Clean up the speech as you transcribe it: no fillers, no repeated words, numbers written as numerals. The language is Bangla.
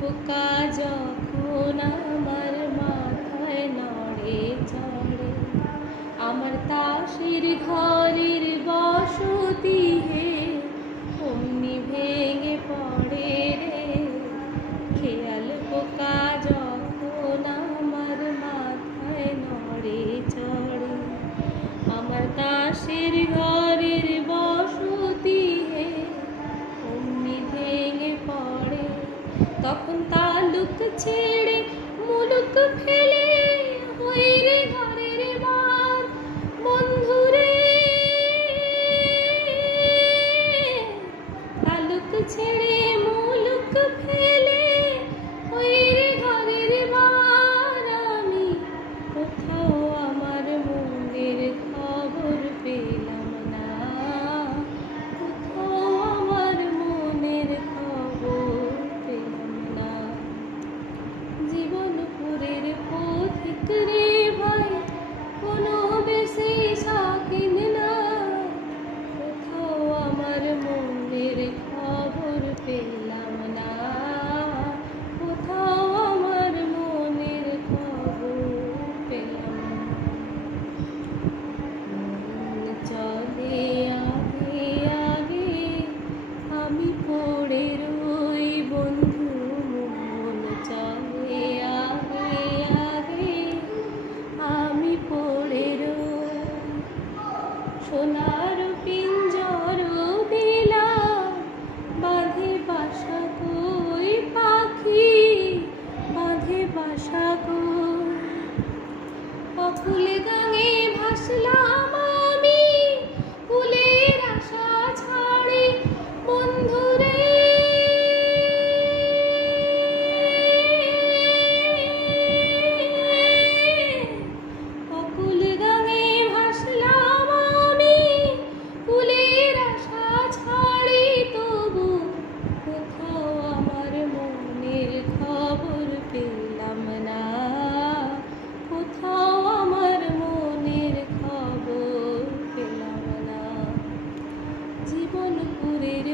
পোকা যখন আমার মাথায় নড়ে চড়ে, আমার তাসের ঘরের বসতি হে অমনি ভেঙে পড়ে রে। খেয়াল পোকা যখন আমার মাথায় নড়ে চড়ে, আমার তাসের ঘরের বসতি হে অমনি ভেঙে পড়ে। তখন তালুক ছেড়ে মুলুক ফেলে হই রে ঘরের বার বন্ধুরে। তালুক ছেড়ে মুলুক ফেলে হই রে ঘরের বার। আমি কোথাও আমার মনের খবর পেলাম না, কোথাও আমার মনের খবর পেলাম না। জীবনপুরের পথিক রে ভাই, কোনো বেশি সাকিন না, কোথাও আমার মনের খবর পেলাম না, কোথাও আমার মনের খবর পেলাম না। মন চলে আগে আগে, আমি পড়ে রই বন্ধু। মন চলে আগে আগে, আমি পড়ে রই। সোনার পিঞ্জর দিলাম বাঁধে বাসা কই পাখি, বাঁধে বাসা কই। অকুল গাঙে ভাসলাম আমি ফুলের আশা ছাড়ি বন্ধুরে। অকুল গাঙে ভাসলাম আমি ফুলের আশা ছাড়ি, তবু কোথাও আমার মনের খবর পেলাম না, কোথাও আমার মনের খবর পেলাম না। জীবনপুরের